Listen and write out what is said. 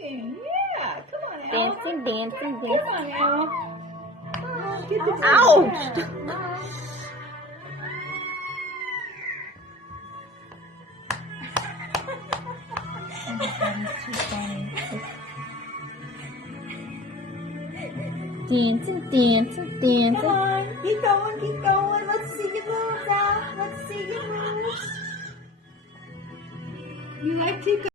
dancing. Yeah, come on, Ella. Dancing, dancing, Come dancing. on, Ella. Get the Ouch! That is too funny. Dancing, dancing, dancing. Come on, keep going, keep going. Let's see your moves out. Let's see your moves. You like to go.